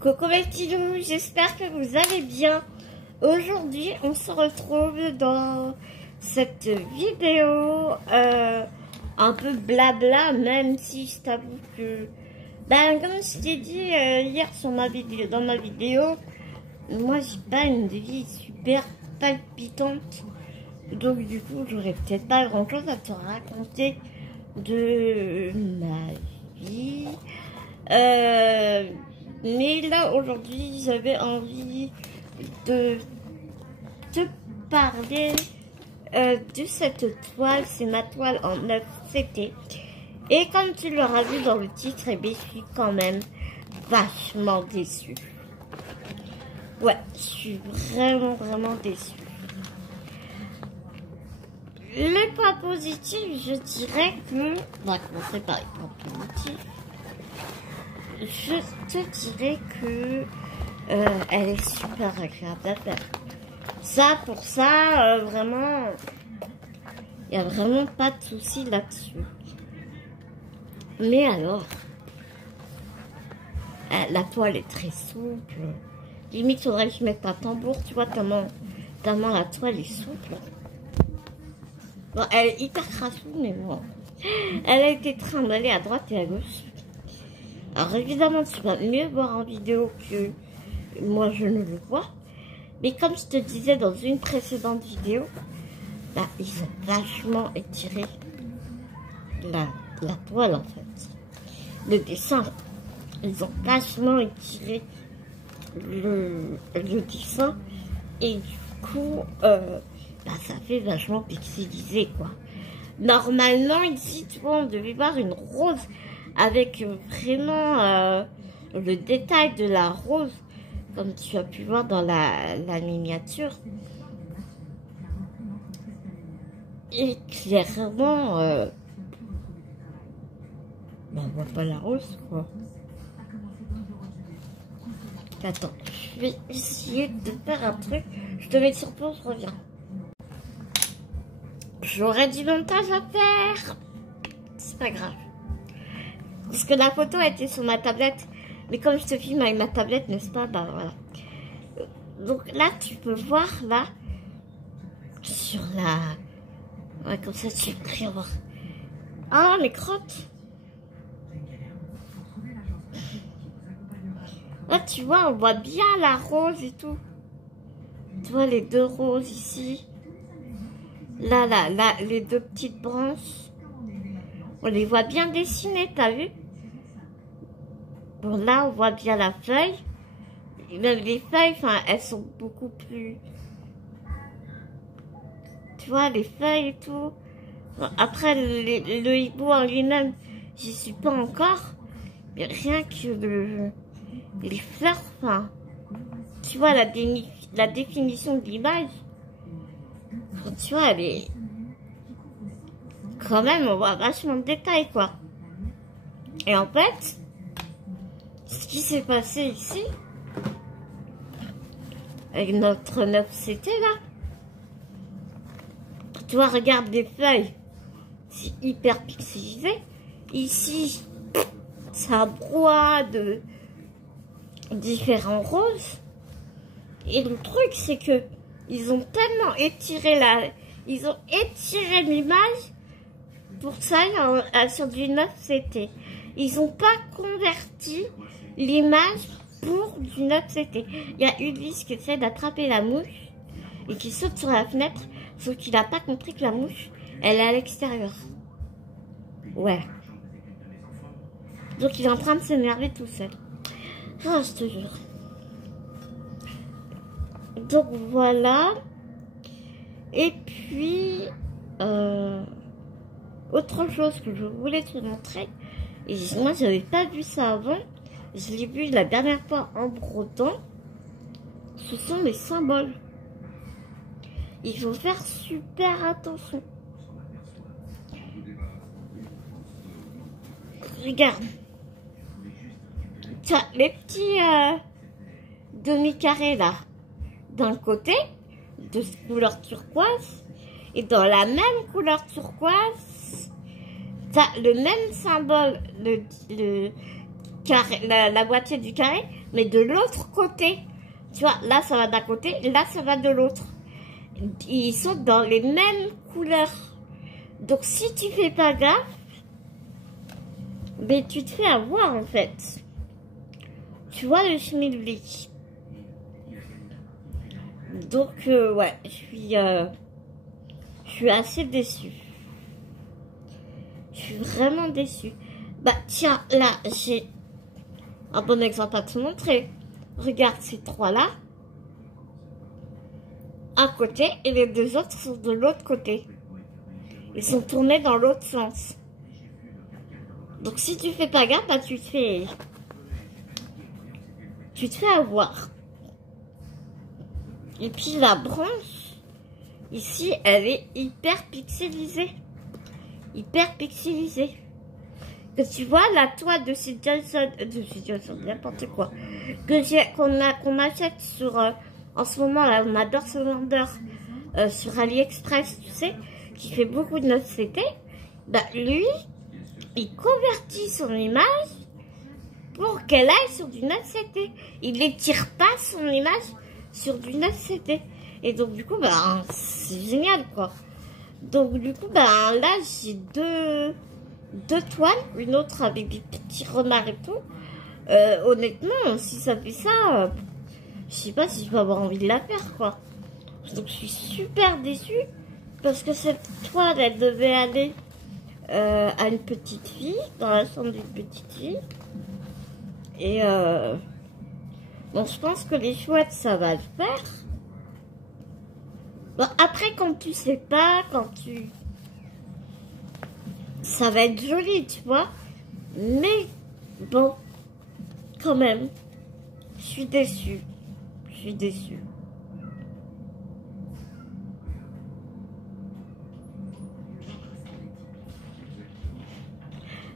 Coucou mes petits loups, j'espère que vous allez bien. Aujourd'hui, on se retrouve dans cette vidéo un peu blabla, même si je t'avoue que, comme je t'ai dit hier sur dans ma vidéo, moi j'ai pas une vie super palpitante. Donc du coup, j'aurais peut-être pas grand chose à te raconter de ma vie. Mais là, aujourd'hui, j'avais envie de te parler de cette toile. C'est ma toile en 9CT. Et comme tu l'auras vu dans le titre, eh bien, je suis quand même vachement déçue. Ouais, je suis vraiment déçue. Les points positifs, je dirais que... On va commencer par les points positifs. Je te dirais que elle est super agréable à faire. Ça, pour ça, vraiment, il n'y a vraiment pas de souci là-dessus. Mais alors, la toile est très souple. Limite, il faudrait que je mette un tambour, tu vois, tellement la toile est souple. Bon, elle est hyper crassou, mais bon. Elle a été trimballée à droite et à gauche. Alors évidemment, tu vas mieux voir en vidéo que moi je ne le vois. Mais comme je te disais dans une précédente vidéo, ils ont vachement étiré la toile en fait. Le dessin, ils ont vachement étiré le dessin. Et du coup, ça fait vachement pixelisé quoi. Normalement ici, tu vois, on devait voir une rose avec vraiment le détail de la rose, comme tu as pu voir dans la miniature. Et clairement, on voit pas la rose, quoi. Attends, je vais essayer de faire un truc. Je te mets sur pause, je reviens. J'aurais du montage à faire. C'est pas grave. Parce que la photo était sur ma tablette. Mais comme je te filme avec ma tablette, n'est-ce pas? Bah voilà. Donc là, tu peux voir, là, sur la... Ouais, comme ça, tu peux rien voir. Ah, les crottes. Là, tu vois, on voit bien la rose et tout. Tu vois les deux roses ici. Là, les deux petites branches. On les voit bien dessinées, t'as vu? Bon, là, on voit bien la feuille. Même les feuilles, elles sont beaucoup plus... Tu vois, les feuilles et tout. Bon, après, le hibou en lui-même, j'y suis pas encore. Mais rien que les fleurs, tu vois, la définition de l'image. Tu vois, elle est... Quand même, on voit vachement de détails, quoi. Et en fait, ce qui s'est passé ici, avec notre 9CT, là, tu vois, regarde les feuilles, c'est hyper pixelisé. Ici, ça broie de différents roses. Et le truc, c'est que ils ont tellement étiré l'image pour ça sur du 9CT. Ils n'ont pas converti l'image pour du 9CT. Il y a Ulysse qui essaie d'attraper la mouche et qui saute sur la fenêtre, sauf qu'il n'a pas compris que la mouche, elle est à l'extérieur. Ouais. Donc il est en train de s'énerver tout seul. Ah, je te jure. Donc voilà. Et puis, autre chose que je voulais te montrer, et moi j'avais pas vu ça avant, je l'ai vu la dernière fois en brodant, ce sont les symboles. Il faut faire super attention. Regarde. Tiens, les petits demi-carrés là, d'un côté, de couleur turquoise, et dans la même couleur turquoise, t'as le même symbole, le carré, la moitié du carré, mais de l'autre côté. Tu vois, là, ça va d'un côté, là, ça va de l'autre. Ils sont dans les mêmes couleurs. Donc, si tu fais pas gaffe, mais tu te fais avoir, en fait. Tu vois le schmilblick. Donc, ouais, je suis assez déçue. Je suis vraiment déçue. Bah, tiens, là, j'ai un bon exemple à te montrer. Regarde ces trois-là. Un côté et les deux autres sont de l'autre côté. Ils sont tournés dans l'autre sens. Donc, si tu fais pas gaffe, bah, tu te fais avoir. Et puis, la branche, ici, elle est hyper pixelisée. Hyper pixelisée. Que tu vois, la toile de chez Johnson, n'importe quoi, qu'on achète sur, en ce moment, là, on adore ce vendeur, sur AliExpress, tu sais, qui fait beaucoup de notre CT, bah, lui, il convertit son image pour qu'elle aille sur du NotCT. Il n'étire pas son image sur du NotCT. Et donc, du coup, bah, c'est génial, quoi. Donc, du coup, bah, là, j'ai deux toiles, une autre avec des petits renards et tout. Honnêtement, si ça fait ça, je sais pas si je vais avoir envie de la faire, quoi. Donc, je suis super déçue parce que cette toile, elle devait aller à une petite fille, dans la chambre d'une petite fille. Et bon, je pense que les chouettes, ça va le faire. Bon, après, quand tu sais pas, ça va être joli, tu vois. Mais bon, quand même, je suis déçue. Je suis déçue.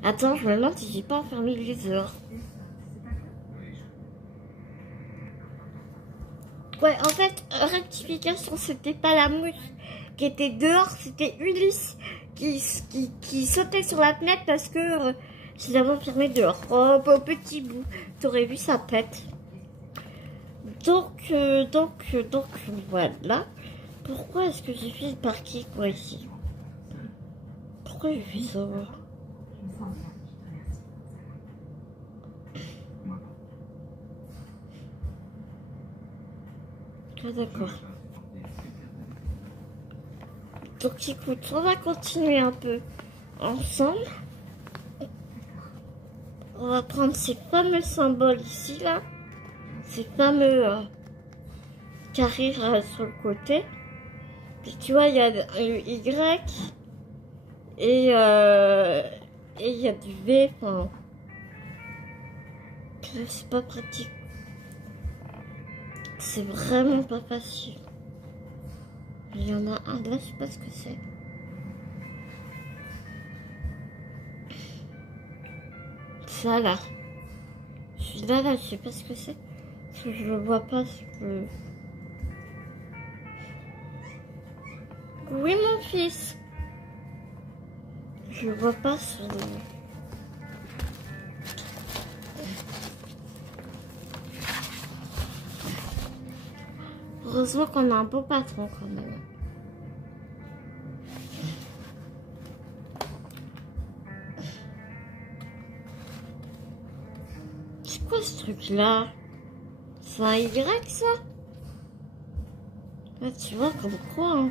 Attends, je me demande si j'ai pas enfermé les heures. Ouais, en fait, rectification, c'était pas la mouche qui était dehors, c'était Ulysse qui sautait sur la fenêtre parce que je l'avais enfermé dehors. Oh, beau petit bout, t'aurais vu sa tête. Donc, voilà. Pourquoi est-ce que j'ai fait le parking, quoi, ici? Pourquoi j'ai fait ça? Ah, d'accord. Donc écoute, on va continuer un peu ensemble. On va prendre ces fameux symboles ici, là. Ces fameux carrés sur le côté. Puis tu vois, il y a le Y. Et il y a du V. Enfin, c'est pas pratique. C'est vraiment pas facile. Il y en a un là, je sais pas ce que c'est. Ça là. Celui-là, là, je sais pas ce que c'est. Parce que je le vois pas. Oui, mon fils. Je le vois pas sur le... Heureusement qu'on a un beau patron quand même. C'est quoi ce truc-là? C'est un Y, ça? Ah, tu vois, comme quoi, hein.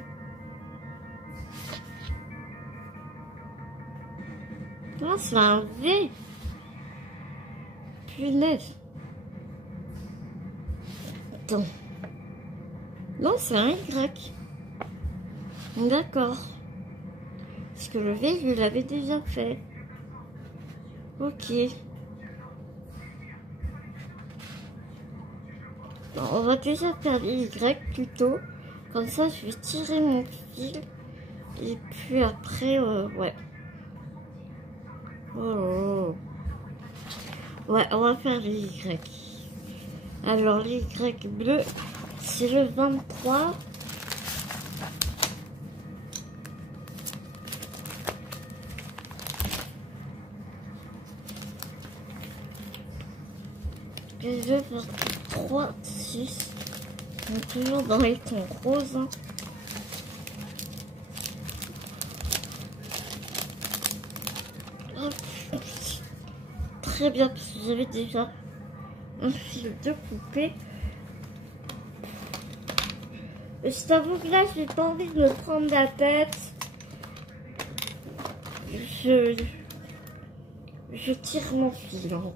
Non, c'est un V. Punaise. Attends. Non, c'est un Y. D'accord. Parce que le V, je l'avais déjà fait. Ok. Bon, on va déjà faire les Y plutôt. Comme ça, je vais tirer mon fil. Et puis après, ouais. Oh. Ouais, on va faire les Y. Alors, les Y bleus, c'est le 23. Les jeux partie 3, 6. Donc toujours dans les tons roses. Hein. Hop. Très bien, parce que j'avais déjà un fil de poupée. Je t'avoue que là, j'ai pas envie de me prendre la tête. Je tire mon fil. Hein.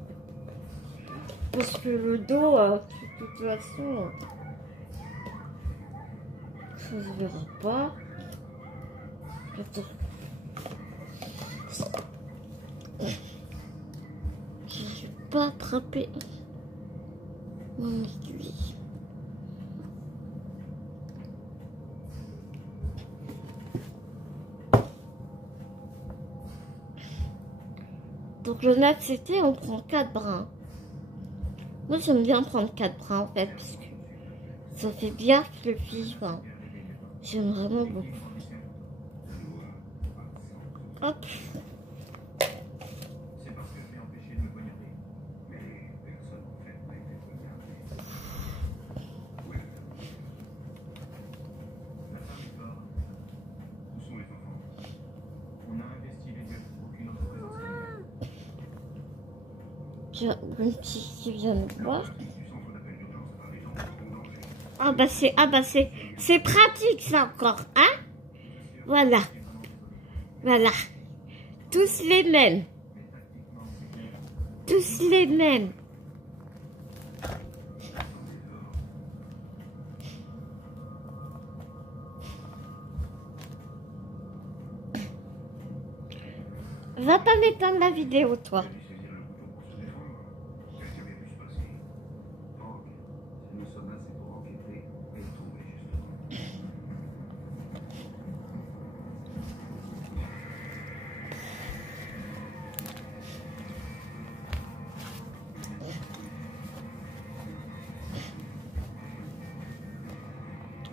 Parce que le dos, de toute façon, ça se verra pas. Attends. Je vais pas attraper mon aiguille. Donc le nat c'était on prend 4 brins. Moi j'aime bien prendre 4 brins en fait parce que ça fait bien le fil. Enfin, j'aime vraiment beaucoup. Hop. J'ai une petite qui vient me voir. Ah bah c'est pratique ça encore, hein? Voilà. Voilà. Tous les mêmes. Tous les mêmes. Va pas m'éteindre la vidéo, toi.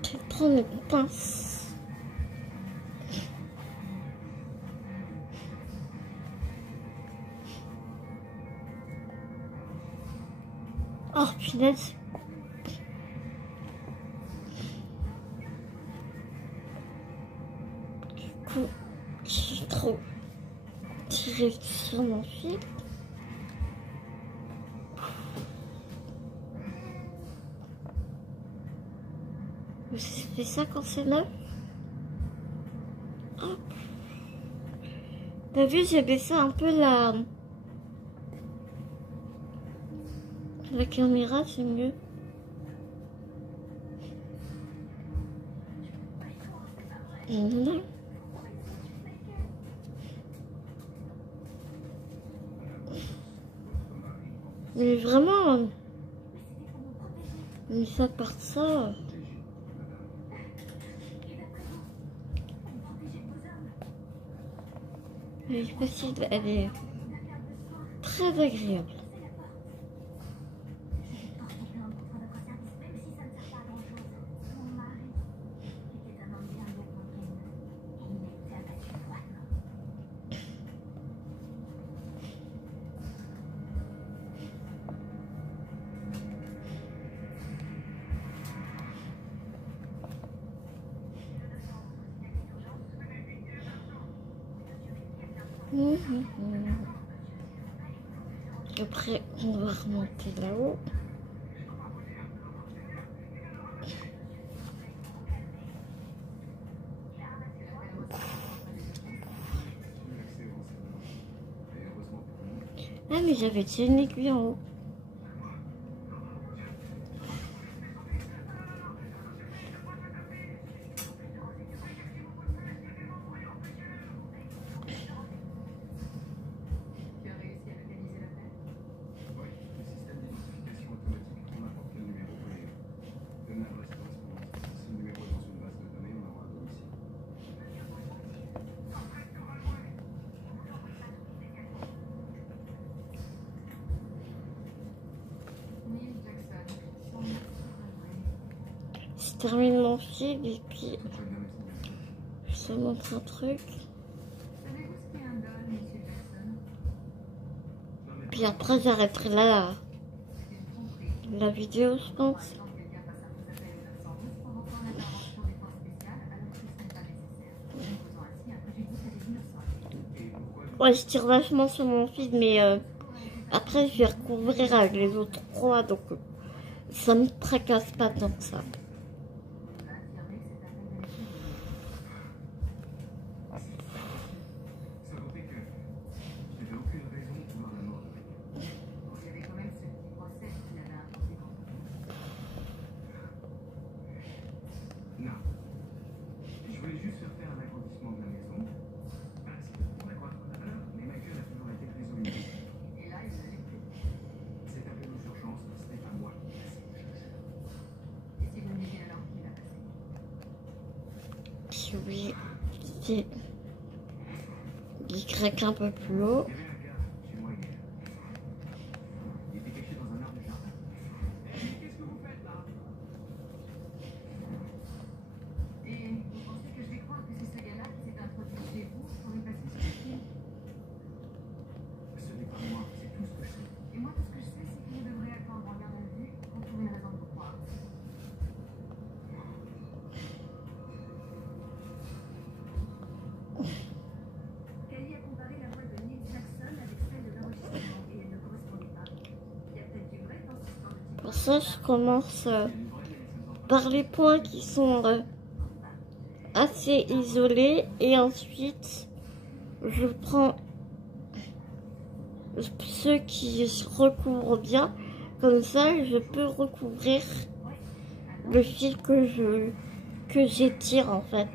Je vais prendre une pince. Oh punaise. Du coup, j'ai trop tiré sur mon fil. Je fais ça quand c'est neuf. Hop. T'as vu, j'ai baissé un peu la caméra, c'est mieux. Non. Mais vraiment, mais ça part ça. Elle est facile, elle est très agréable. Après, on va remonter là-haut. Ah, mais j'avais déjà une aiguille en haut. Je termine mon fil et puis je te montre un truc. Puis après j'arrêterai là. la vidéo, je pense. Ouais, je tire vachement sur mon feed, mais après je vais recouvrir avec les autres proies, donc ça me tracasse pas tant que ça. Oui, il craque un peu plus haut. Pour ça, je commence par les points qui sont assez isolés et ensuite je prends ceux qui se recouvrent bien. Comme ça, je peux recouvrir le fil que j'étire en fait.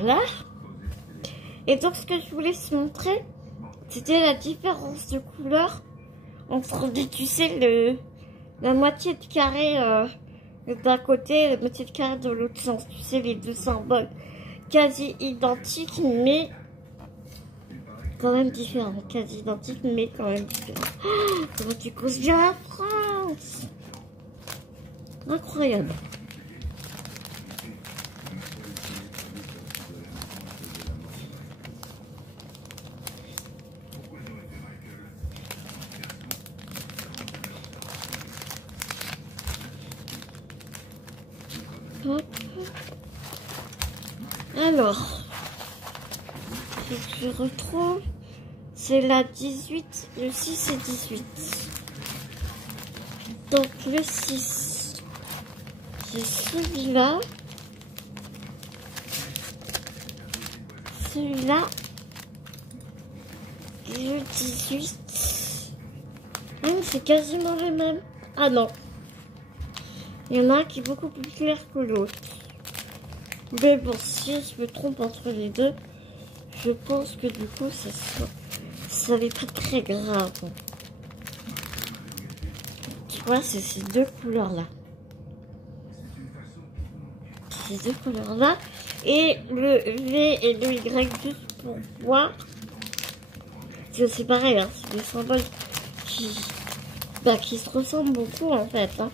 Voilà. Et donc ce que je voulais te montrer, c'était la différence de couleur entre, tu sais, la moitié de carré d'un côté et la moitié de carré de l'autre sens. Tu sais, les deux symboles quasi identiques, mais quand même différents. Quasi identiques, mais quand même différents. Oh, comment tu causes bien la France! Incroyable. Hop. Alors, je retrouve, c'est la 18, le 6 et 18. Donc le 6, c'est celui-là, celui-là, et le 18. C'est quasiment le même. Ah non. Il y en a un qui est beaucoup plus clair que l'autre. Mais bon, si je me trompe entre les deux, je pense que du coup, ça n'est pas très grave. Tu vois, c'est ces deux couleurs-là. Ces deux couleurs-là. Et le V et le Y juste pour voir. C'est pareil, hein, c'est des symboles qui se ressemblent beaucoup en fait. Hein.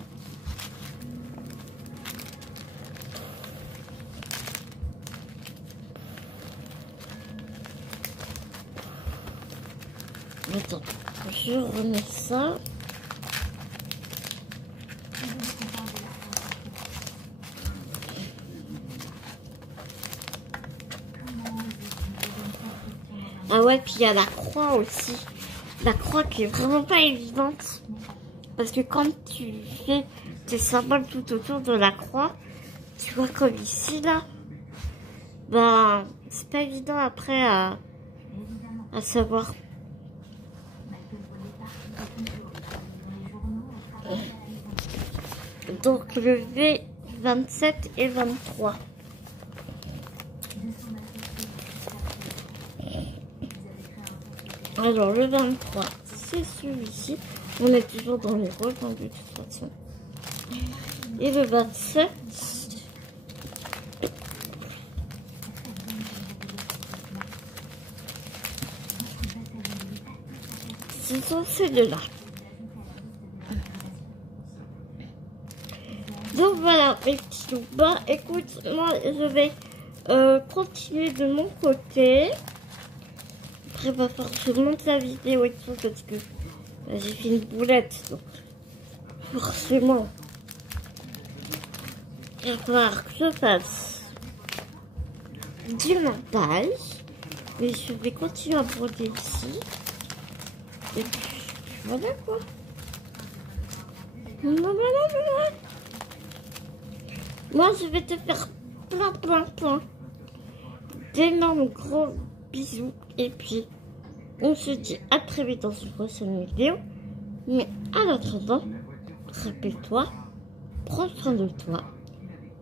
Attends, je remets ça. Ah ouais, puis il y a la croix aussi. La croix qui est vraiment pas évidente. Parce que quand tu fais tes symboles tout autour de la croix, Tu vois, comme ici, là, ben, c'est pas évident après à savoir. Donc, le V27 et 23. Alors, le 23, c'est celui-ci. On est toujours dans les rôles, hein, de toute façon. Et le 27, ce sont ceux-là. Donc voilà, mes petits loups. Bah écoute, moi je vais continuer de mon côté. Après, il va falloir que je monte la vidéo et tout parce que bah, j'ai fait une boulette. Donc forcément, il va falloir que je fasse du montage. Mais je vais continuer à broder ici. Et puis voilà quoi. Voilà. Moi, je vais te faire plein d'énormes gros bisous. Et puis, on se dit à très vite dans une prochaine vidéo. Mais en attendant, rappelle-toi, prends soin de toi.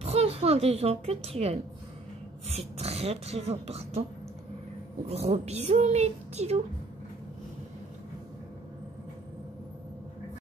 Prends soin des gens que tu aimes. C'est très important. Gros bisous, mes petits loups.